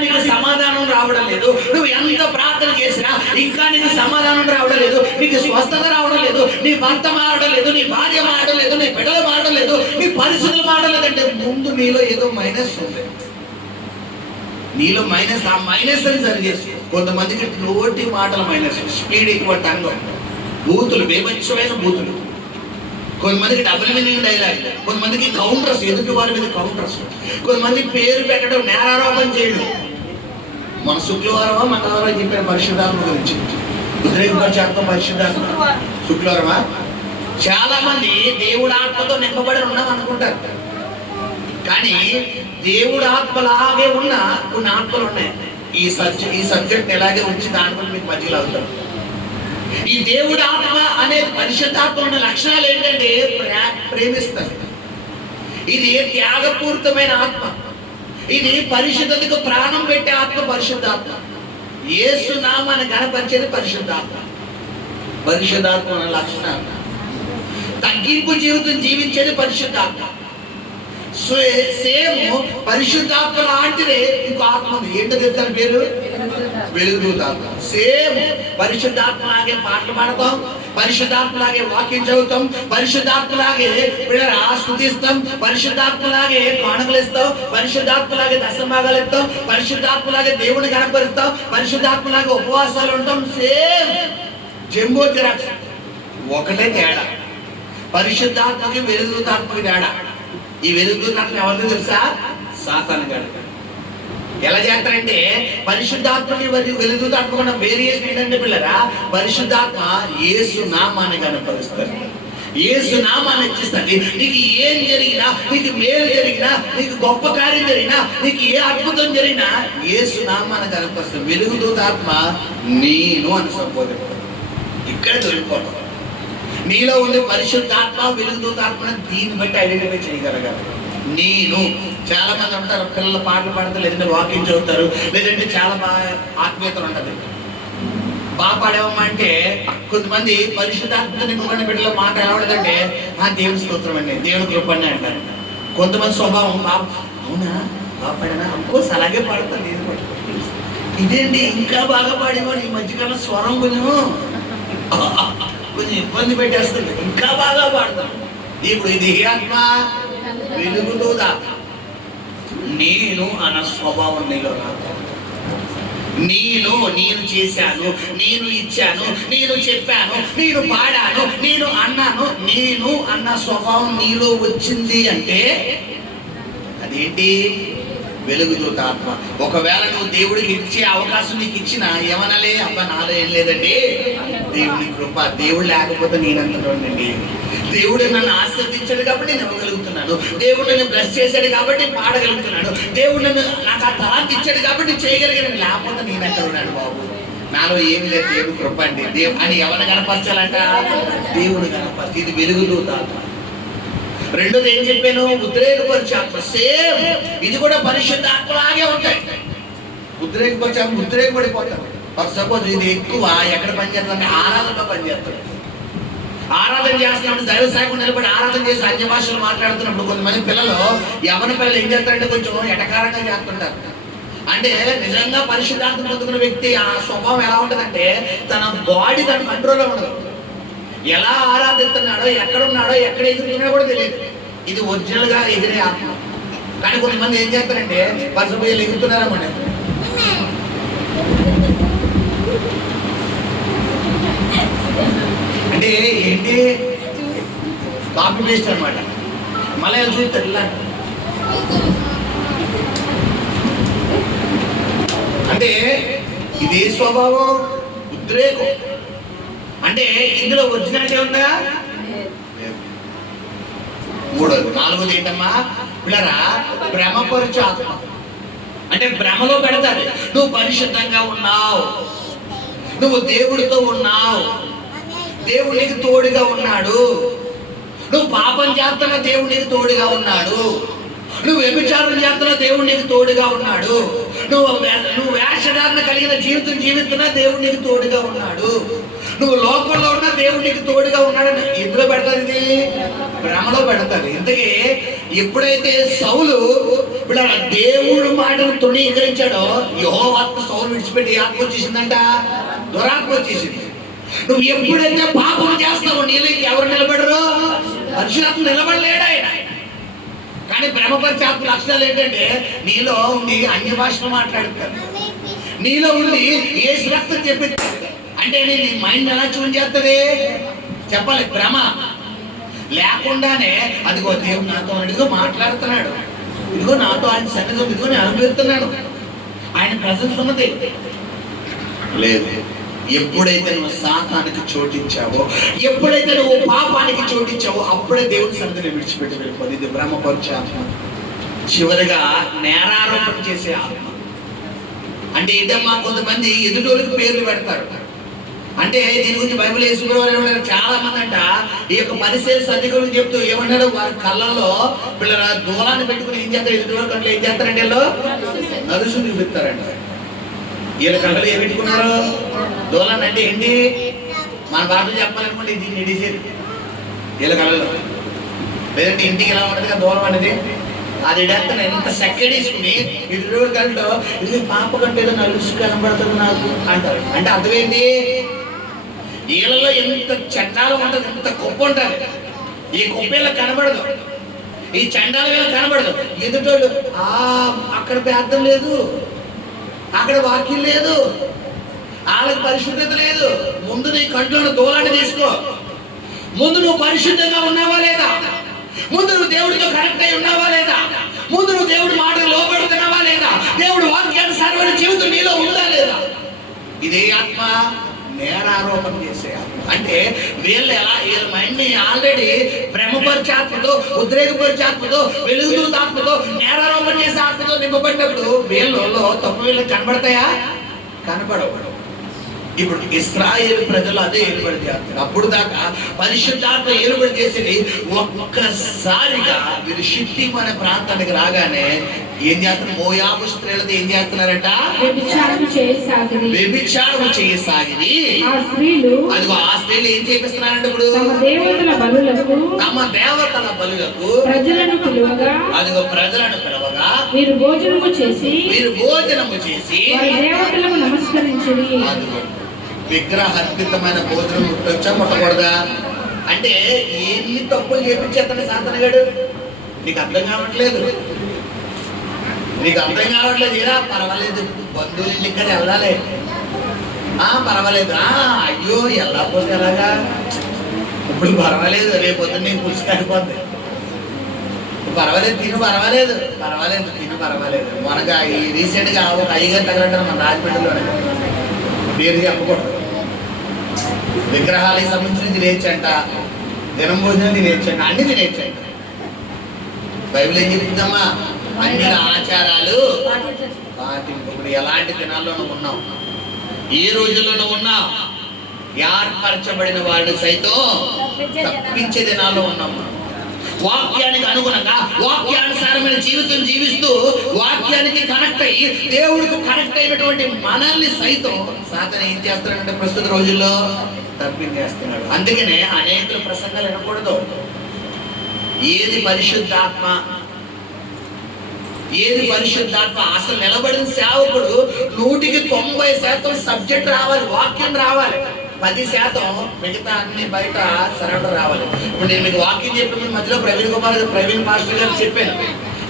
నీకు సమాధానం రావడం లేదు. నువ్వు ఎంత ప్రార్థన చేసినా ఇంకా నీకు సమాధానం రావడం లేదు. నీకు స్వస్థత రావడం లేదు. నీ భర్త మారడం లేదు. నీ భార్య మారడం లేదు. నీ బిడ్డలు మారడం లేదు. నీ పరిస్థితులు మారడం లేదంటే ముందు నీలో ఏదో మైనస్ ఉంది. నీలో మైనస్ ఆ మైనస్ అని సరి చేసి కొంతమందికి నోటి మాటల మైనస్ స్పీడ్ ఎక్కువ టంగ్ బూతులు బేభత్సమైన బూతులు. కొంతమందికి డబుల్ మీనింగ్ డైలాగ్ కొంతమందికి కౌంటర్స్ ఎదుటి వారి మీద కౌంటర్స్ కొంతమంది పేరు పెట్టడం నేరారోపణ చేయడం. మన శుక్రవారమా మంగళవారం చెప్పిన పరిశుద్ధాత్మ గురించి. ఉద్రేకపరిచాత్మ పరిశుద్ధాత్మ. శుక్రవారమా? చాలా మంది దేవుడు ఆత్మతో నింపబడి ఉన్నాం అనుకుంటారు. కానీ దేవుడు ఆత్మలాగే ఉన్న కొన్ని ఆత్మలు ఉన్నాయి. ఈ సబ్జెక్ట్ ఈ సబ్జెక్ట్ ఎలాగే ఉంచి దాంట్లో మీకు మధ్యలో అవుతాం ఈ దేవుడు ఆత్మ అనే పరిశుద్ధాత్మ ఉన్న లక్షణాలు ఏంటంటే ప్రేమిస్తారు. ఇది త్యాగపూరితమైన ఆత్మ. ఇది పరిశుద్ధతకు ప్రాణం పెట్టే ఆత్మ పరిశుద్ధాత్మ. ఏసు నామాన్ని గణపరిచేది పరిశుద్ధాత్మ. పరిశుద్ధాత్మ అనే లక్షణాలు. తగ్గింపు జీవితం జీవించేది పరిశుద్ధాత్మ. సేమ్ పరిశుద్ధాత్మ లాంటిదే ఇంకో ఆత్మ ఉంది ఏంటో తెలుసా పేరు? వెలుగుతాత్మ. సేమ్ పరిశుద్ధాత్మలాగే పాటలు పాడతాం పరిశుద్ధాత్మలాగే వాక్యం చదువుతాం పరిశుద్ధాత్మలాగే పిల్లరా స్థుతిస్తాం పరిశుద్ధాత్మలాగే కానుకలు ఇస్తాం పరిశుద్ధాత్మలాగే దశమాగాలు ఇస్తాం పరిశుద్ధాత్మలాగే దేవుని కనపరుస్తాం పరిశుద్ధాత్మలాగే ఉపవాసాలు ఉంటాం. సేమ్ జంబో ఒకటే తేడా. పరిశుద్ధాత్మకి వెలుగుతాత్మకి తేడా. ఈ వెలుగుతాత్మ ఎవరిదో తెలుసా? సాతాను గారు ఎలా చేస్తారంటే పరిశుద్ధాత్మని వెలుగు వెలుగుతాత్మ ఉన్న వేరియేషన్ ఏంటంటే పిల్లరా? పరిశుద్ధాత్మ ఏసు నామాన్ని కనపరుస్తారు. ఏసు నామాన్ని ఇచ్చిస్తుంది నీకు ఏం జరిగినా నీకు మేలు జరిగినా నీకు గొప్ప కార్యం జరిగినా నీకు ఏ అద్భుతం జరిగినా ఏసు నామాన్ని కనపరుస్తుంది వెలుగుదూతాత్మ నేను అని సంబోధించారు ఇక్కడ దొరికిపోతాం నీలో ఉండే పరిశుద్ధాత్మ వెలుగుదూతాత్మ దీన్ని బట్టి ఐడెంటిఫై చేయగలగాలి. నేను చాలా మంది ఉంటారు పిల్లలు పాటలు పాడతారు లేదంటే వాకింగ్ చదువుతారు లేదంటే చాలా బాగా ఆత్మీయత ఉంటుంది. బాగా పాడేవమ్మా అంటే కొంతమంది పరిశుద్ధాత్మ నింపుకున్న బిడ్డల మాట ఎలా ఉండదంటే ఆ దేవుని స్తోత్రం అండి దేవుని కృప అని అంటారు. కొంతమంది స్వభావం బాబు అవునా? బాగా పాడినా? అఫ్కోర్స్ అలాగే పాడతాను నేను ఇదేంటి? ఇంకా బాగా పాడేవాడు ఈ మధ్యకాలం స్వరం గుణము కొంచెం ఇబ్బంది పెట్టేస్తుంది. ఇంకా బాగా పాడతాం ఇప్పుడు ఇది ఆత్మ? ఆత్మ వెలుగుతోదా నేను అన్న స్వభావం నీలో నాకు నేను నేను చేశాను నేను ఇచ్చాను నేను చెప్పాను నేను పాడాను నేను అన్నాను నేను అన్న స్వభావం నీలో వచ్చింది అంటే అదేంటి? వెలుగుదూత ఆత్మ. ఒకవేళ నువ్వు దేవుడికి ఇచ్చే అవకాశం నీకు ఇచ్చిన ఏమనలే? అబ్బా నాలో ఏం లేదండి. దేవుని కృప దేవుడు లేకపోతే నేనంతటండి దేవుడు నన్ను ఆశ్రదించాడు కాబట్టి నేను ఇవ్వగలుగుతున్నాను. దేవుడు నన్ను బ్లెస్ చేశాడు కాబట్టి నేను దేవుడు నన్ను నాకు ఆ తలాంతి ఇచ్చాడు కాబట్టి చేయగలిగాను. లేకపోతే నేను ఎక్కడ ఉన్నాడు బాబు? నాలో ఏమి లేదు. దేవుడు కృప అండి. దేవు అని ఎవరిని కనపరచాలంట? దేవుడు కనపరచి ఇది వెలుగుదూత ఆత్మ. రెండోది ఏం చెప్పాను? ఉద్రేకపరిచే ఆత్మ సేమ్. ఇది కూడా పరిశుద్ధ ఆత్మలాగే ఉంటాయి. ఉద్రేకపరిచే ఆత్మ ఉద్రేకపడిపోతాం. ఫర్ సపోజ్ ఇది ఎక్కువ ఎక్కడ పనిచేస్తుంది ఆరాధనలో పనిచేస్తుంది ఆరాధన చేస్తున్నప్పుడు దైవ సాయకుండా నిలబడి ఆరాధన చేసి అన్య భాషలు మాట్లాడుతున్నప్పుడు కొంతమంది పిల్లలు ఎవరి పిల్లలు ఏం చేస్తారంటే కొంచెం ఎటకారంగా చేస్తుంటారు. అంటే నిజంగా పరిశుద్ధార్థం పొందుకున్న వ్యక్తి ఆ స్వభావం ఎలా ఉంటుందంటే తన బాడీ తన కంట్రోల్లో ఉండదు. ఎలా ఆరాధిస్తున్నాడో ఎక్కడ ఉన్నాడో ఎక్కడ ఎదురుతున్నాడో కూడా తెలియదు. ఇది ఒరిజినల్గా ఎగిరే ఆత్మ. కానీ కొంతమంది ఏం చేస్తారంటే పరిశుభ్రం ఎగురుతున్నారన్నమాట అంటే ఏంటి? కాపీ పేస్ట్ అనమాట మళ్ళీ చూస్తారు ఇలా. అంటే ఇదే స్వభావం ఉద్రేకం. అంటే ఇందులో ఒరిజినాలిటీ ఉందా? మూడోది. నాలుగోది ఏంటమ్మా? పిల్లరా భ్రమపరచు ఆత్మ. అంటే భ్రమలో పెడతారు. నువ్వు పరిశుద్ధంగా ఉన్నావు. నువ్వు దేవుడితో ఉన్నావు. దేవుడు నీకు తోడుగా ఉన్నాడు. నువ్వు పాపం చేస్తున్న దేవుడు నీకు తోడుగా ఉన్నాడు. నువ్వు వ్యభిచారం చేస్తున్న దేవుడు నీకు తోడుగా ఉన్నాడు. నువ్వు నువ్వు వేషధారణ కలిగిన జీవితం జీవిస్తున్నా దేవుడు నీకు తోడుగా ఉన్నాడు. నువ్వు లోకంలో ఉన్న దేవుడు నీకు తోడుగా ఉన్నాడని ఎందులో పెడతాది ఇది? భ్రమలో పెడతాది ఇంతకీ ఎప్పుడైతే సౌలు ఇప్పుడు ఆ దేవుడు మాటను తృణీకరించాడో యహోవాత్మ సౌలు విడిచిపెట్టి ఆత్మ వచ్చేసిందంట? దురాత్మ వచ్చేసింది. నువ్వు ఎప్పుడైతే పాపం చేస్తావు నీలో ఎవరు నిలబడరు? పరిశుధాత్మ నిలబడలేడు ఆయన. కానీ బ్రహ్మపరిచాత్మ లక్షణాలు ఏంటంటే నీలో ఉండి అన్య భాషలు మాట్లాడుతారు. నీలో ఉండి ఏ శ్రద్ధ చెప్పి అంటే నీ మైండ్ ఎలా ట్యూన్ చేస్తుంది? చెప్పాలి భ్రమ. లేకుండానే అదిగో దేవుడు నాతో ఇదిగో మాట్లాడుతున్నాడు. ఇదిగో నాతో ఆయన సన్నిధి ఇదిగో నేను అనుభవిస్తున్నాడు ఆయన ప్రజెన్స్ ఉన్నది. లేదు. ఎప్పుడైతే నువ్వు సాతానికి చోటించావో ఎప్పుడైతే నువ్వు పాపానికి చోటించావో అప్పుడే దేవుడి సన్నిధిని విడిచిపెట్టి వెళ్ళిపోతుంది ఇది బ్రహ్మపరిచే ఆత్మ. చివరిగా నేరారోపణ చేసే ఆత్మ. అంటే ఏంటమ్మా కొంతమంది ఎదుటోళ్ళకి పేర్లు పెడతారు. అంటే దీని గురించి బైబిల్ వేసుకునే చాలా మంది అంట ఈ యొక్క పరిసర సర్దికులు చెప్తూ ఏమంటారు? వారి కళ్ళల్లో పిల్లల దూరాన్ని పెట్టుకుని ఏం చేస్తారు? ఎదుటి వరకు ఏం చేస్తారంటే వీళ్ళు? నలుసు చూపిస్తారంట. వీళ్ళ కళ్ళలో ఏం పెట్టుకున్నారు? దూలాన్ని అంటే ఏంటి? మన భాషలో చెప్పాలనుకోండి దీన్ని ఎడిసేది వీళ్ళ కళ్ళలో. లేదంటే ఇంటికి ఎలా ఉంటుంది కదా దూరం అనేది? అది ఎడతాను ఎంత సెక్కెడేసుకుని ఇరవై కళ్ళలో ఇది పాప కంటే ఏదో నలుసు కనబడుతుంది నాకు అంటారు. అంటే అర్థమైంది? నీళ్ళలో ఎంత చండాలం ఉంటుంది ఎంత కుప్ప ఉంటుంది. ఈ కుప్పేలా కనబడదు. ఈ చండాల వేళ కనబడదు. ఎదుటోళ్ళు ఆ అక్కడ ప్రార్థన లేదు. అక్కడ వాక్యం లేదు. వాళ్ళకి పరిశుద్ధత లేదు. ముందు నీ కంట్లో దూలాన్ని తీసుకో. ముందు నువ్వు పరిశుద్ధంగా ఉన్నావా లేదా? ముందు నువ్వు దేవుడితో కనెక్ట్ అయి ఉన్నావా లేదా? ముందు నువ్వు దేవుడి మాటలు లోపడుతున్నావా లేదా? దేవుడు వాక్యానుసారమైన జీవితం నీలో ఉందా లేదా? ఇదే ఆత్మ. నేరారోపణ చేసేయాలి అంటే వీళ్ళు ఎలా వీళ్ళ మైండ్ని ఆల్రెడీ భ్రమపరిచాత్మతో ఉద్రేకపరిచాత్మతో వెలుగుతూ ఆత్మతో నేరారోపణ చేసే ఆత్మతో నింపబడినప్పుడు వీళ్ళలో తప్పు వీళ్ళకి కనబడతాయా? కనబడవు. ఇప్పుడు ఇస్రాయేల్ ప్రజలు అదే ఏర్పడి చేస్తారు అప్పుడు దాకా పరిశుద్ధాత్మ ఏర్పడి చేసేది. ఒక్కసారిగా వీరు షిట్టిం అనే ప్రాంతానికి రాగానే ఏం చేస్తున్నారు? మోయాబు స్త్రీలతో ఏం చేస్తున్నారట? వ్యభిచారం వ్యభిచారం చేయసాగింది ఆ స్త్రీలు అదిగో ఆ స్త్రీలు ఏం చేపిస్తున్నారంటే ఇప్పుడు? తమ దేవతల బలులకు ప్రజలను పిలువగా అదిగో ప్రజలను పిలవగా వీరు భోజనము చేసి వీరు భోజనము చేసి దేవతలకు నమస్కరించిరి. అదిగో విగ్రహర్పితమైన భోజనం ముట్టొచ్చా ముట్టకూడదా? అంటే ఏమి తప్పులు చేపించేస్తాడు శాంతనగాడు నీకు అర్థం కావట్లేదు. నీకు అర్థం కావట్లేదు. ఏరా పర్వాలేదు. బంధువులు ఇంటికి వెళ్ళాలి. ఆ పర్వాలేదు. ఆ అయ్యో వెళ్ళకపోతే ఎలాగా? ఇప్పుడు పర్వాలేదు. రేపు పొద్దున్న నీకు పులుసు కాడిపోద్ది పర్వాలేదు తిను పర్వాలేదు. పర్వాలేదు తిను పర్వాలేదు. మనకు ఈ రీసెంట్గా ఒక అయ్యగారు తగలంటారు మన రాజపేటలోనే పేరు చెప్పకూడదు. విగ్రహాలకు సంబంధించిన తినేచ్చంట దినం భోజనం తినేచ్చంట అన్ని తినేచ్చంట బైబిల్ ఏం చెప్తుందమ్మా? అన్ని ఆచారాలు ఇప్పుడు ఎలాంటి దినాల్లోనూ ఉన్నాం ఏ రోజుల్లోనూ ఉన్నాం ఏర్పరచబడిన వాళ్ళు సైతం తప్పించే దినాల్లో ఉన్నాం మనం. వాక్యానికి అనుగుణంగా వాక్యానుసారమైన జీవితం జీవిస్తూ వాక్యానికి కనెక్ట్ అయ్యి దేవుడికి కనెక్ట్ అయినటువంటి మనల్ని సైతం సాధన ఏం చేస్తున్నాడంటే ప్రస్తుత రోజుల్లో? తప్పించేస్తున్నాడు. అందుకనే అనేక ప్రసంగాలు వినకూడదు. ఏది పరిశుద్ధాత్మ? ఏది పరిశుద్ధాత్మ? అసలు నిలబడిన సేవకుడు నూటికి తొంభై శాతం సబ్జెక్ట్ రావాలి వాక్యం రావాలి. పది శాతం మిగతా అన్ని బయట సరౌండ్ రావాలి. ఇప్పుడు నేను మీకు వాకింగ్ చెప్పిన ముందు మధ్యలో ప్రవీణ్ కుమార్ ప్రవీణ్ మాస్టర్ గారు చెప్పాను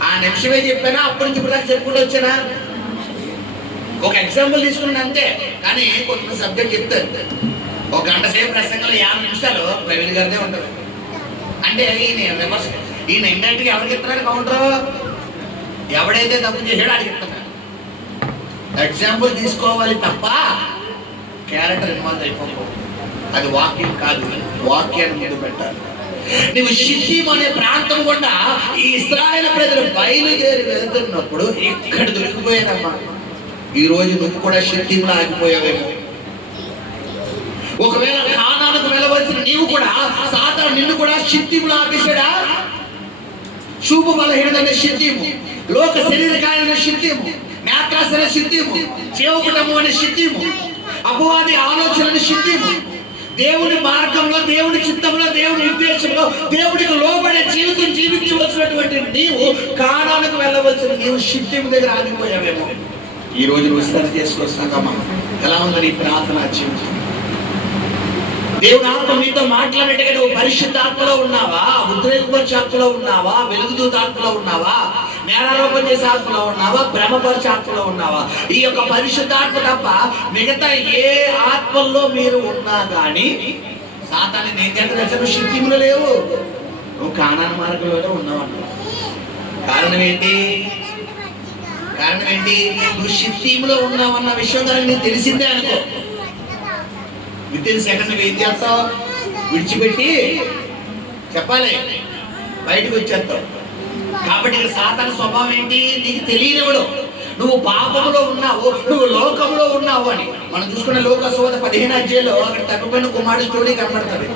ఆ నిమిషమే చెప్పానా? అప్పటి నుంచి ఇప్పుడు దాకా చెప్పుకుంటూ వచ్చానా? ఒక ఎగ్జాంపుల్ తీసుకున్నాను అంతే. కానీ కొంత సబ్జెక్ట్ చెప్తారు. ఒక గంట సేపు ప్రసంగంలో యాభై నిమిషాలు ప్రవీణ్ గారిదే ఉంటారు అంటే ఈయన రివర్స్ ఈయన ఇండైరెక్ట్గా ఎవరికి ఇస్తున్నాడు కౌంటర్ ఎవడైతే తప్పు చేశాడో అడిగిస్తున్నాడు ఎగ్జాంపుల్ తీసుకోవాలి తప్ప క్యారెక్టర్ ఇన్వాల్వ్ అయిపోకూడదు అది వాక్యం కాదు వాక్యాన్ని ముందు పెట్టాలి. నువ్వు షిట్టిం అనే ప్రాంతం గుండా ఈ ఇస్రాయల్ ప్రజలు బయలుదేరి వెళ్తున్నప్పుడు ఇక్కడ దొరికిపోయానమ్మా ఈ రోజు నువ్వు కూడా షిట్టింలో ఆగిపోయావేమో. ఒకవేళ కానాలకు వెళ్ళవలసిన నీవు కూడా సాతా నిన్ను కూడా షిట్టింలో ఆపేశాడా? చూపు బలహీనమైన శిద్ధిము లోక శరీరకాయన శిద్ధిము నేత్రాసన శిద్ధిము చేవకుటము అనే శిద్ధిము అపవాది ఆలోచనని శిద్ధిము దేవుని మార్గంలో దేవుని చిత్తంలో దేవుని ఉద్దేశంలో దేవుడికి లోబడే జీవితం జీవించవలసినటువంటి నీవు కానానికి వెళ్ళవలసిన నీవు షిట్టిం దగ్గర ఆగిపోయావేమో. ఈ రోజు నువ్వు సరి చేసుకొస్తాకమ్మా ఎలా ఉంది నీ ప్రార్థన జీవితం? దేవుడు ఆత్మ మీతో మాట్లాడినట్టుగా నువ్వు పరిశుద్ధాత్మలో ఉన్నావా? ఉద్రేకపరిచే ఉన్నావా? వెలుగుదూతాత్మలో ఉన్నావా? నేరారోపణ చేసే ఆత్మలో ఉన్నావా? భ్రమపరిచే ఆత్మలో ఉన్నావా? ఈ యొక్క పరిశుద్ధాత్మ తప్ప మిగతా ఏ ఆత్మల్లో మీరు ఉన్నా కానీ సాతాన్ని నేను చేత శక్తిములు లేవు. నువ్వు కానాన మార్గంలోనే ఉన్నావు కారణం ఏంటి? కారణం ఏంటి? నువ్వు శక్తిములో ఉన్నావన్న విషయం కనుక నీకు తెలిసిందే అనుకో. విత్ ఇన్ సెకండ్ నువ్వు ఏం చేస్తావు? విడిచిపెట్టి చెప్పాలి. బయటకు వచ్చేస్తావు. కాబట్టి ఇక్కడ సాతాన స్వభావం ఏంటి? నీకు తెలియనివాడు నువ్వు పాపంలో ఉన్నావు నువ్వు లోకంలో ఉన్నావు అని. మనం చూసుకున్న లోక శోధ పదిహేను అధ్యాయంలో అక్కడ తగ్గిపోయిన కుమారుడు స్టోరీ కనబడుతుంది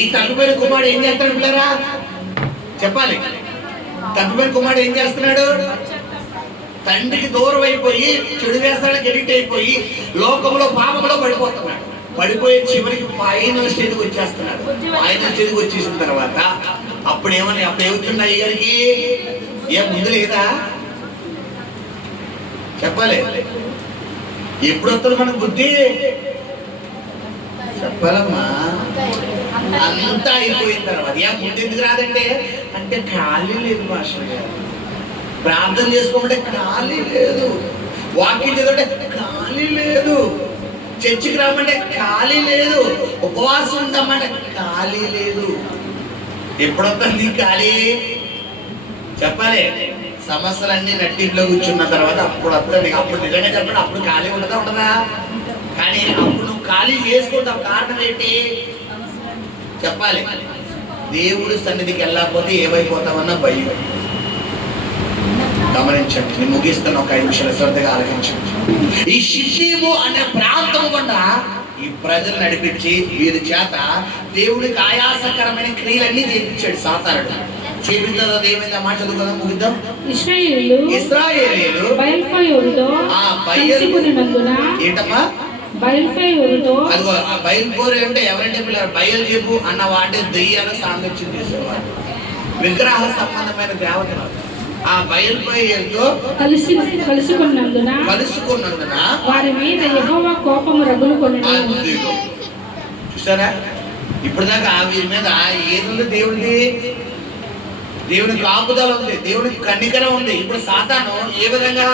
ఈ తగ్గిపోయిన కుమారుడు ఏం చేస్తాడు పిల్లరా? చెప్పాలి. తగ్గిపోయిన కుమారుడు ఏం చేస్తున్నాడు? తండ్రికి దూరం అయిపోయి చెడు వేస్తాడు ఎడిక్ట్ అయిపోయి లోకంలో పాపంలో పడిపోతున్నాడు. పడిపోయి చివరికి పైన స్టేజ్కి వచ్చేస్తున్నారు. పైన స్టేజ్కి వచ్చేసిన తర్వాత అప్పుడు ఏమని అప్పుడు ఏమవుతుంది అయ్యగారికి? ఏం ముందు లేదా? చెప్పాలి. ఎప్పుడు వస్తుంది మనకు బుద్ధి? చెప్పాలమ్మా. అంతా అయిపోయిన తర్వాత. ఏం ముందు ఎందుకు రాదంటే? అంటే ఖాళీ లేదు మాస్టర్ గారు. ప్రార్థన చేసుకోమంటే ఖాళీ లేదు. వాకింగ్ చదవంటే ఖాళీ లేదు. చర్చికి రామంటే ఖాళీ లేదు ఉపవాసం ఉందామంటే ఖాళీ లేదు. ఎప్పుడొస్తుంది ఖాళీ? చెప్పాలి. సమస్యలన్నీ నట్టింట్లో కూర్చున్న తర్వాత అప్పుడు వస్తుంది అప్పుడు నిజంగా చెప్పండి అప్పుడు ఖాళీ ఉండదా ఉండదా? కానీ అప్పుడు నువ్వు ఖాళీ చేసుకుంటావు. కారణం ఏంటి? చెప్పాలి. దేవుడి సన్నిధికి వెళ్ళకపోతే ఏమైపోతామన్న భయం. గమనించండి. నేను ముగిస్తున్న ఒక ఐదు నిమిషాల శ్రద్ధగా ఆలోచించండి ఈ షిషీము అనే ప్రాంతం గుండా ఈ ప్రజలు నడిపించి వీరి చేత దేవుడికి ఆయాసకరమైన క్రియలన్నీ చేయించాడు సాతారుడు చేపించదా ఏమైంది ఆ మాట చదువుకుందాం ముగిద్దాం? ఇస్రాయేలు ఇస్రాయేలీలు బయల్పై ఊరితో ఆ బయలు కలిసికున్నందున ఏంటమ్మా? బయల్పై ఊరితో అదిగో ఆ బయలుపోరు అంటే ఎవరంటే పిల్లలు? బయలు చెప్పు అన్న వాటి దెయ్యాన్ని సాంగత్యం చేసేవాడు. విగ్రహ సంబంధమైన దేవతలు. ఆ బయలుపోయేతో కలిసి కలుసుకున్నందున కలుసుకున్నందున వారి మీద యెహోవా కోపము రగులుకొనెను అదిగో. చూసారా ఇప్పుడు దాకా వీరి మీద ఏదుంది దేవుడిది దేవుని కాపుదల ఉంది దేవునికి కన్నికరం ఉంది. ఇప్పుడు సాతాను ఏ విధంగా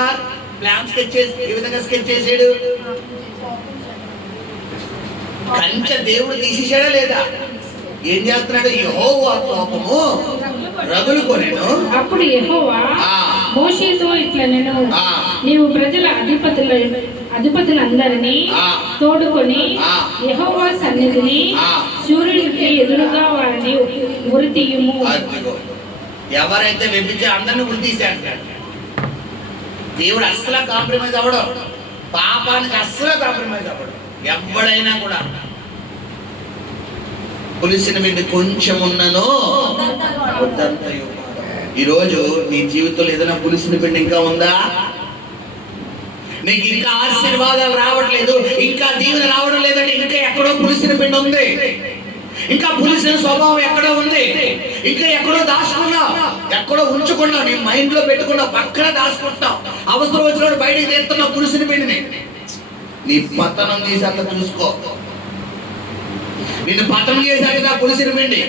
ప్లాన్ స్కెచ్ చేసి ఏ విధంగా స్కెచ్ చేసాడు? కంచె దేవుడు తీసేసాడా లేదా? ఏం చేస్తున్నాడు? యెహోవా కోపము అప్పుడు యెహోవా. మోషేతో ఇట్లా నేను. నీవు ప్రజల అధిపతుల అధిపతులందరినీ. తోడుకొని. యెహోవా సన్నిధిని. సూర్యుడికి ఎదురుగా వారిని ఉరి తీయుము అదిగో. ఎవరైతే వెప్పించే అందరిని ఉరి తీసేంటాడు దేవుడు అస్సలు కాంప్రమైజ్ అవ్వడం పాపానికి అస్సలు కాంప్రమైజ్ అవ్వడం ఎవడైనా కూడా పులిసిన మీద కొంచెం ఉన్నను వద్దంతయు ఈరోజు నీ జీవితంలో ఏదైనా పులిసిన పిండి ఇంకా ఉందా? నీకు ఇంకా ఆశీర్వాదాలు రావట్లేదు ఇంకా దీవెన రావడం లేదంటే ఇంకా ఎక్కడో పులిసిన పిండి ఉంది. ఇంకా పులిసిన స్వభావం ఎక్కడో ఉంది. ఇంకా ఎక్కడో దాచుకున్నావు ఎక్కడో ఉంచుకున్నావు నీ మైండ్లో పెట్టుకున్నావు పక్కన దాచుకుంటావు అవసరం వచ్చినప్పుడు బయటకు తీస్తున్నావు పులిసిన పిండిని. నీ పతనం తీసాక చూసుకో. నిన్ను పతనం చేశాక పులిసిన పిండి.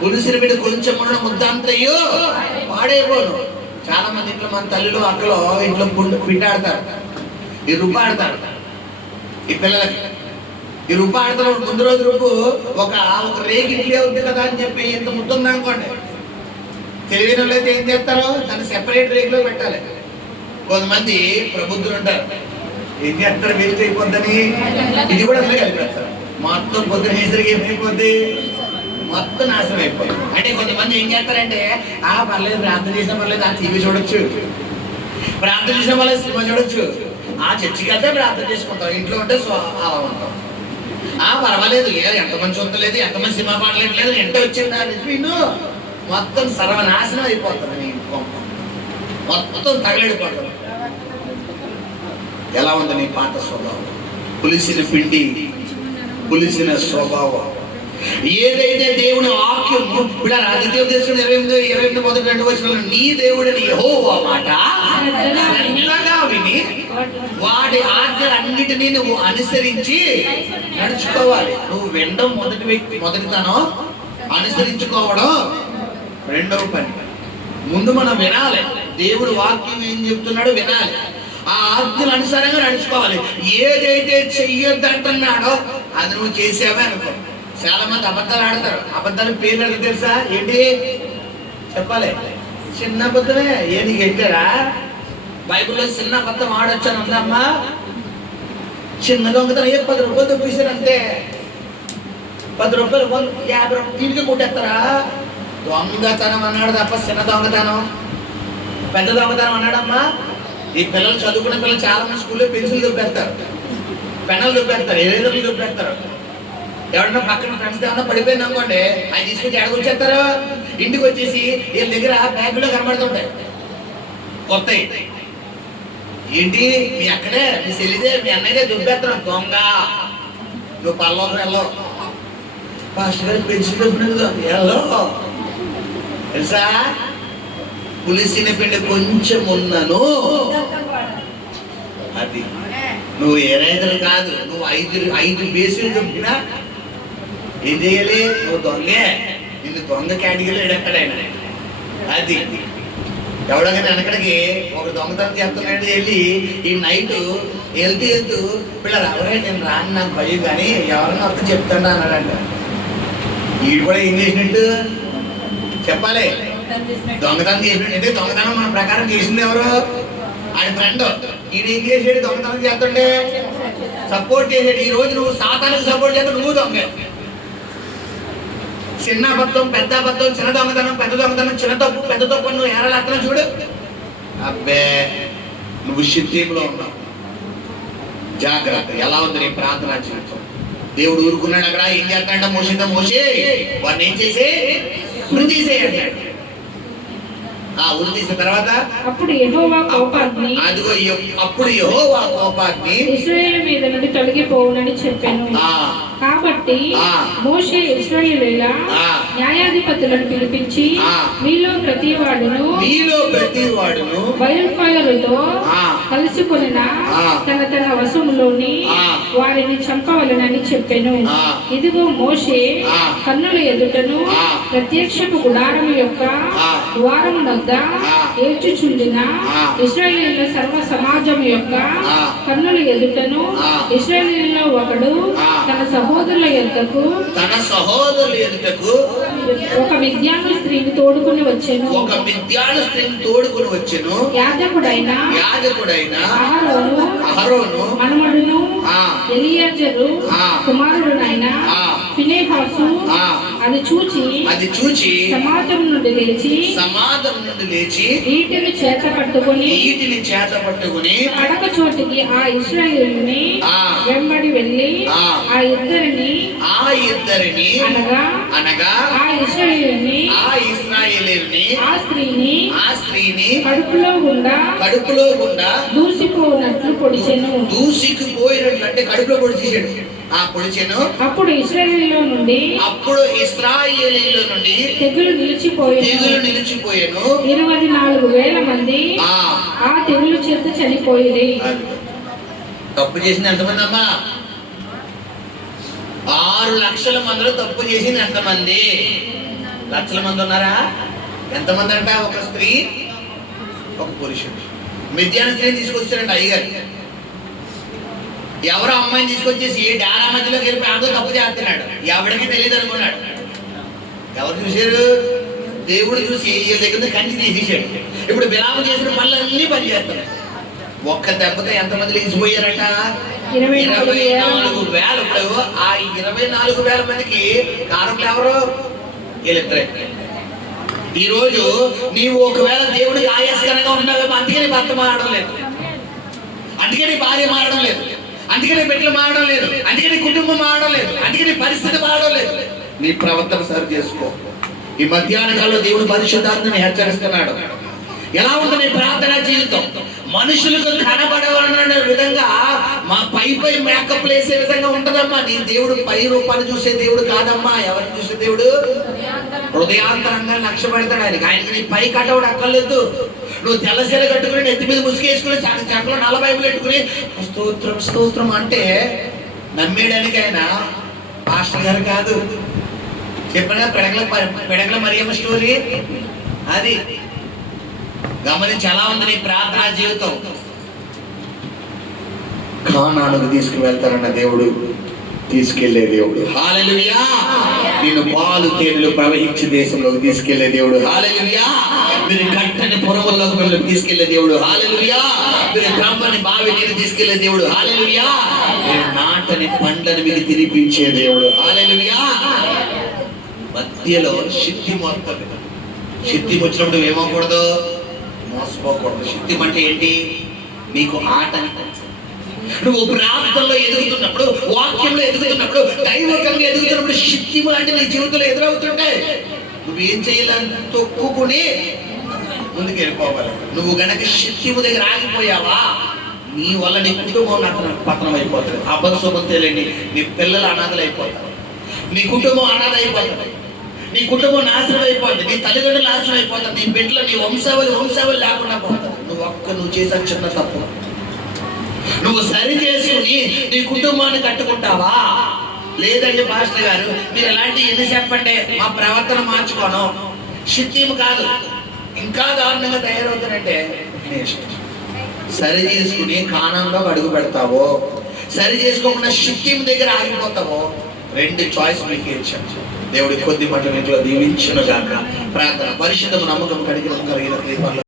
పులిసిన పిండి కొంచెం ఉండడం ముద్దంతయ్యో పాడైపోను చాలా మంది ఇంట్లో మన తల్లిలో అక్కలో ఇంట్లో పుండు పిండాడతారు. ఈ రుబ్బాడతారు ఈ పిల్లలకి. ఈ రుబ్బు ఆడతారు. ముందు రోజు రుబ్బు ఒక ఒక రేగి ఇడ్లీ అవుతుంది కదా అని చెప్పి ఇంత ముద్ద ఉందనుకోండి తెలియని వాళ్ళు అయితే ఏం చేస్తారో? దాన్ని సెపరేట్ రేగిలో పెట్టాలి. కొంతమంది ప్రబుద్ధులు ఉంటారు. ఏం చేస్తారు? వేస్ట్ అయిపోద్దని ఇది కూడా అందులో కలిపేస్తారు మొత్తం పొద్దున హేసరికి ఏమైపోద్ది? మొత్తం నాశనం అయిపోయింది అంటే కొంతమంది ఏం చేస్తారంటే ఆ పర్లేదు ప్రార్థన చేసిన పర్లేదు ఆ టీవీ చూడొచ్చు. ప్రార్థన చేసిన పర్లేదు సినిమా చూడొచ్చు. ఆ చర్చికి వెళ్తే ప్రార్థన చేసుకుంటాం. ఇంట్లో ఉంటే స్వ- అలా ఉంటాం. ఆ పర్వాలేదు ఏ ఎంతమంది చూడలేదు ఎంతమంది సినిమా పాడలేదు ఎంత వచ్చిందా అని విను. మొత్తం సర్వనాశనం అయిపోతుంది నీ మొత్తం తగలడిపోతుంది. ఎలా ఉంది నీ పాత స్వభావం? పులిసిన పిండి పులిసిన స్వభావం. ఏదైతే దేవుని వాక్యం ఇప్పుడు రాజకీయ తీసుకుని ఇరవై ఎనిమిది ఇరవై ఎనిమిది మొదటి రెండు వచ్చిన నీ దేవుడిని యహో మాట శ్రద్ధగా విని వాడి ఆజ్ఞలన్నిటినీ నువ్వు అనుసరించి నడుచుకోవాలి. నువ్వు వినడం మొదటి వ్యక్తి మొదటితనం అనుసరించుకోవడం రెండవ పని. ముందు మనం వినాలి. దేవుడు వాక్యం ఏం చెప్తున్నాడో వినాలి. ఆ ఆజ్ఞలు అనుసారంగా నడుచుకోవాలి. ఏదైతే చెయ్యొద్దంటున్నాడో అది నువ్వు చేసావే అనుకో. చాలా మంది అబద్ధాలు ఆడతారు. అబద్ధాలు పేర్లు తెలుసా? ఏంటి? చెప్పాలి. చిన్న అబద్ధమే. ఏది పెట్టారా బైబిల్లో చిన్న అబద్ధం ఆడొచ్చాను ఉందమ్మా. చిన్న దొంగతనం ఏ పది రూపాయలు తప్పిస్తారు అంతే పది రూపాయలు యాభై రూపాయలు దీనికి కొట్టేస్తారా? దొంగతనం అన్నాడు తప్ప చిన్న దొంగతనం. పెద్ద దొంగతనం అన్నాడమ్మా. ఈ పిల్లలు చదువుకునే పిల్లలు చాలా మంది స్కూల్లో పెన్సిల్ దొబ్బేస్తారు. పెన్నులు దొబ్బేస్తారు ఏదైనా దొబ్బేస్తారు. ఎవరన్నా పక్కన ఫ్రెండ్స్ ఏమన్నా పడిపోయింది అనుకోండి అది తీసుకొచ్చి ఎడగొచ్చేస్తారు ఇంటికి వచ్చేసి వీళ్ళ దగ్గర బ్యాగులో కనబడుతుంటాయి కొత్త ఏంటి? మీ అక్కడే మీ చెల్లిదే మీ అన్నయ్యదే దుబ్బేస్తున్నావు దొంగ. నువ్వు పల్లవు వెళ్ళవు. పాస్టర్ గారు పెన్సిల్ దొబ్బినందుకు వెళ్ళవు తెలుసా? పులిసిన పిండి కొంచెం ఉన్నను అది. నువ్వు ఏ కాదు నువ్వు ఐదు ఐదు బేసులు దొబ్బినా ఏం చేయాలి నువ్వు దొంగే. నిన్ను దొంగ కేటగిరీలో ఎడక్కడైనా. అది. ఎవడగా వెనకడికి ఒక దొంగతనం చేస్తున్నాడు వెళ్ళి ఈ నైట్ వెళ్తూ వెళ్తూ పిల్లలు ఎవరే నేను రాను నాకు భయం కానీ ఎవరన్నా వస్తే చెప్తాను అన్నాడంట. వీడు కూడా ఏం చేసినట్టు? చెప్పాలి. దొంగతనం చేసినట్టు. అంటే దొంగతనం మన ప్రకారం చేసింది ఎవరు? ఆయన ఫ్రెండ్. ఈయన ఏం చేసాడు? దొంగతనం చేస్తుండే సపోర్ట్ చేసాడు. ఈ రోజు నువ్వు సాతానికి సపోర్ట్ చేస్తే నువ్వు దొంగ. చిన్న అబద్ధం పెద్ద అబద్ధం చిన్న దొంగతనం పెద్ద దొంగతనం చిన్న తప్పు పెద్ద తప్పు నువ్వు ఏరాలేస్తున్నా చూడు? అబ్బే నువ్వు శుద్ధిలో ఉన్నావు. జాగ్రత్త. ఎలా ఉంది నీ ప్రార్థన జీవితం? దేవుడు ఊరుకున్నాడు అక్కడ. ఏం చేస్తాడంట మోసిందా మోసే వాడిని ఏం చేసి మృతి తీసేయంటాడు ఆ ఉరి తీసిన తర్వాత అప్పుడు యెహోవా కోపాగ్ని అదిగో అప్పుడు యెహోవా కోపాగ్ని ఇశ్రాయేలు మీద నుండి తొలగిపోవునని చెప్పాను కాబట్టి. మోషే ఇశ్రాయేలీల. న్యాయాధిపతులను పిలిపించి. మీలో ప్రతి వాడును మీలో ప్రతి వాడును బయలుఫైరుతో ఆ. కలిసికొనిన. తన తన వశములోని. వారిని చంపవలనని చెప్పాను. ఇదిగో మోషే. కన్నుల ఎదుటను. ప్రత్యక్షపు గుడారము యొక్క ఆ. ఆ. ఏడ్చుచుండిన. ఇస్రాయేలీల సర్వ సమాజం యొక్క. కన్నుల ఎదుటను. ఇస్రాయేలీలో ఒకడు. తన సహోదరుల యొక్కకు తన సహోదరుల ఎదుటకు ఒక విద్యాను స్త్రీని తోడుకుని వచ్చాను ఒక విద్యాను స్త్రీని తోడుకుని వచ్చెను యాజకుడైన యాజకుడైన అహరోను అహరోను మనమడును ఎలియాజరు ఆ. కుమారుడునైన ఆ. ఫినేహాసు. అది చూచి అది చూచి సమాజం నుండి లేచి సమాధం నుండి లేచి వీటిని చేత పట్టుకొని నీటిని చేత పట్టుకుని పడక చోటికి ఆ ఇస్రాయేలుని. వెంబడి వెళ్ళి ఆ. ఆ ఇద్దరిని అనగా అనగా ఆ ఇస్రాయేలుని ఆ ఇస్రాయేలీని ఆ స్త్రీని ఆ స్త్రీని కడుపులో గుండా కడుపులో గుండా దూసిపోనట్లు పొడిచెను. దూసికి పోయినట్లు అంటే కడుపులో పొడిచేసాడు ఆ పొడిచెను అప్పుడు ఇస్రాయేల్లో నుండి అప్పుడు ఇస్రాయేలీల నుండి తెగులు నిలిచిపోయింది తెగులు నిలిచిపోయాను. ఇరవై నాలుగు వేల మంది ఆ ఆ తెగులు చేత చనిపోయింది తప్పు చేసింది ఎంతమంది అమ్మా? ఆరు లక్షల మందిలో తప్పు చేసింది ఎంతమంది? లక్షల మంది ఉన్నారా? ఎంతమంది అంట ఒక స్త్రీ ఒక పురుషుడు. మిథ్యాన స్త్రీని తీసుకొచ్చారంట అయ్యగారు. ఎవరో అమ్మాయిని తీసుకొచ్చేసి డారా మధ్యలోకి వెళ్ళి ఆమెతో తప్పు చేస్తున్నాడు. ఎవరికి తెలియదు అనుకున్నాడు. ఎవరు చూశారు? దేవుడు చూసి వీళ్ళ దగ్గర కంచి తీసేసాడు ఇప్పుడు విరామం చేసిన పనులన్నీ పనిచేస్తున్నాడు ఒక్క దెబ్బతో ఎంతమంది లేచిపోయారట? ఇరవై నాలుగు వేల. ఇప్పుడు ఆ ఇరవై నాలుగు వేల మందికి కారకులు ఎవరు? వీళ్ళిద్దరే. ఈ రోజు నీవు ఒకవేళ దేవుడికి ఆయాస్కరంగా ఉన్నావేమో అందుకే నీ భర్త మారడం లేదు. అందుకే నీ భార్య మారడం లేదు. అందుకే నీ బిడ్డలు మారడం లేదు. అందుకే నీ కుటుంబం మారడం లేదు. అందుకే నీ పరిస్థితి మారడం లేదు. నీ ప్రవర్తన సరి చేసుకో. ఈ మధ్యాహ్న కాలంలో దేవుడు పరిశుద్ధాత్మని హెచ్చరిస్తున్నాడు. ఎలా ఉంది నీ ప్రార్థన జీవితం? మనుషులకు కనబడవన్న విధంగా మా పై పై మేకప్ వేసే విధంగా ఉంటదమ్మా. నీ దేవుడు పై రూపాన్ని చూసే దేవుడు కాదమ్మా. ఎవరిని చూసే దేవుడు? హృదయాంతరంగా లక్ష్య పెడతాడు ఆయనకి. ఆయనకి నీ పై కట్టవుడు అక్కర్లేదు. నువ్వు తెల్లసీర కట్టుకుని నెత్తి మీద ముసుకేసుకుని చక్క నల్ల బైబుల్ పెట్టుకుని స్తోత్రం స్తోత్రం అంటే నమ్మేయడానికి ఆయన పాస్టర్ గారు కాదు. చెప్పిన? పెడగల పెడగల మరియమ్మ స్టోరీ? అది. గమనించి ఎలా ఉంది నీ ప్రార్థనా జీవితం? కానానికి తీసుకువెళ్తారన్న దేవుడు తీసుకెళ్ళే దేవుడు. హాలెలుయా! నేను పాలు తేనెలు ప్రవహించే దేశంలోకి తీసుకెళ్ళే దేవుడు. హాలెలుయా! మీరు కట్టని పొరముల్లోకి మిమ్మల్ని తీసుకెళ్ళే దేవుడు. హాలెలుయా! మీరు బ్రహ్మని బావి నీరు తీసుకెళ్ళే దేవుడు. హాలెలుయా! మీరు నాటని పండ్లను మీకు తినిపించే దేవుడు. హాలెలుయా! మధ్యలో శక్తి మొత్తం. శక్తి వచ్చినప్పుడు ఏమవకూడదు మోసపోకూడదు. శక్తి అంటే ఏంటి? నీకు ఆట. నువ్వు ప్రాంతంలో ఎదుగుతున్నప్పుడు వాక్యంలో ఎదుగుతున్నప్పుడు దైవకంగా ఎదుగుతున్నప్పుడు శక్తి అంటే నీ జీవితంలో ఎదురవుతుంటాయి. నువ్వేం చేయాలని తొక్కుకుని ముందుకు వెళ్ళిపోవాలి నువ్వు గనక శక్తి దగ్గర ఆగిపోయావా? నీ వల్ల నీ కుటుంబం పతనం అయిపోతుంది. అబద్ధం తెలియండి. నీ పిల్లలు అనాథలు అయిపోతారు నీ కుటుంబం అనాథ అయిపోతుంది. నీ కుటుంబం నాశనం అయిపోతుంది నీ తల్లిదండ్రులు నాశనం అయిపోతుంది నీ బిడ్డలు నీ వంశావళి వంశావళి లేకుండా పోతుంది నువ్వు ఒక్క నువ్వు చేసే చిన్న తప్పు. నువ్వు సరి చేసుకుని నీ కుటుంబాన్ని కట్టుకుంటావా? లేదండి మాస్టర్ గారు మీరు ఎలాంటి ఎన్ని చెప్పండి మా ప్రవర్తన మార్చుకోను. శక్తిము కాదు ఇంకా దారుణంగా తయారవుతానంటే సరి చేసుకుని కాణంలో అడుగు పెడతావో సరి చేసుకోకుండా శక్తిం దగ్గర ఆగిపోతావో రెండు చాయిస్ మీకు ఇచ్చాను దేవుడి కొద్ది మటు ఇంట్లో దీవించిన గాక. ప్రార్థన పరిశుద్ధము నమ్మకం కలిగిన కలిగిన దీపాలు